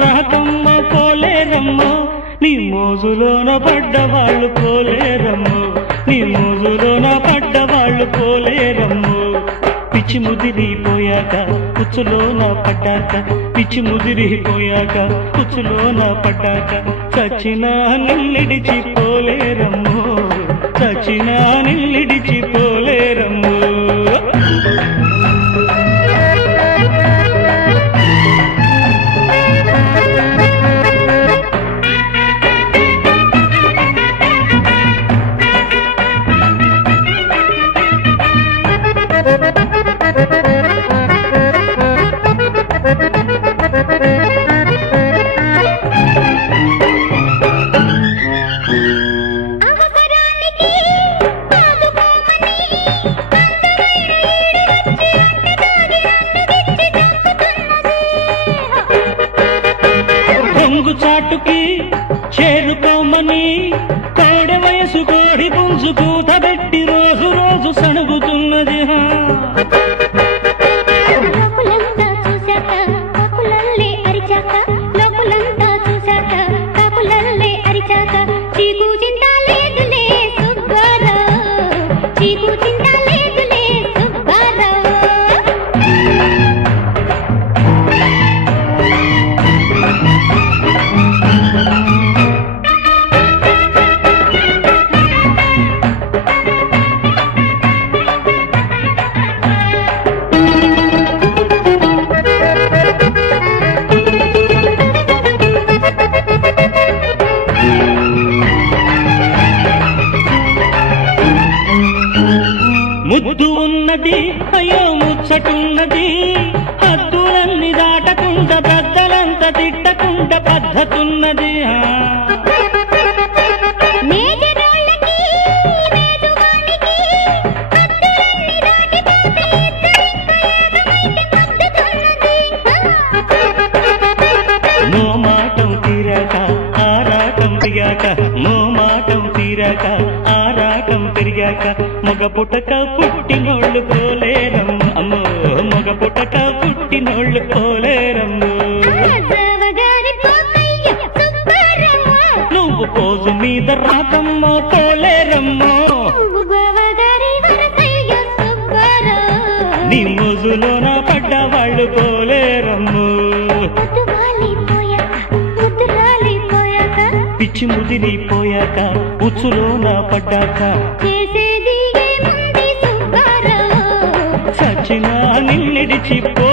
రాకమ్మ పోలేరమ్మో నీ మోజులోన పడ్డవాళ్ళు పోలేరమ్మో నీ మోజులోన పడ్డవాళ్ళు పోలేరమ్మో పిచ్చి ముదిరిపోయాక కుచ్చులోన పడ్డాక పిచ్చి ముదిరిపోయాక కుచ్చులోన పడ్డాక చచ్చినా నిన్నిడిచి పోలేరమ్మో చచ్చినా నిన్నిడిచి పోలేరమ్మో చాటుకి చేరుకోమని కోడె వయసు కోడి పుంజు కూతబెట్టి రోజు రోజు సణుగుతున్నది ముద్దు ఉన్నది అయ్యో ముచ్చటున్నది హద్దులన్నీ దాటకుండా పెద్దలంతా తిట్టకుండా పద్ధతున్నది మోమాటం తీరాక ఆరాటం తిరిగాక మోమాటం తీరాక ఆరాటం తిరిగాక మగ పుటక పుట్టినోళ్ళు పోలేరమ్మ అమ్మో మగ పుటక పుట్టినోళ్ళు పోలేరమ్మ నువ్వు పోజు మీద రాకమ్మ పోలేరమ్మో నీ మోజులోన పడ్డవాళ్ళు పోలేరమ్మో పిచ్చి ముదిరిపోయాక ఉచ్చులోన పడ్డాక చచ్చినా నిన్నిడిచి పో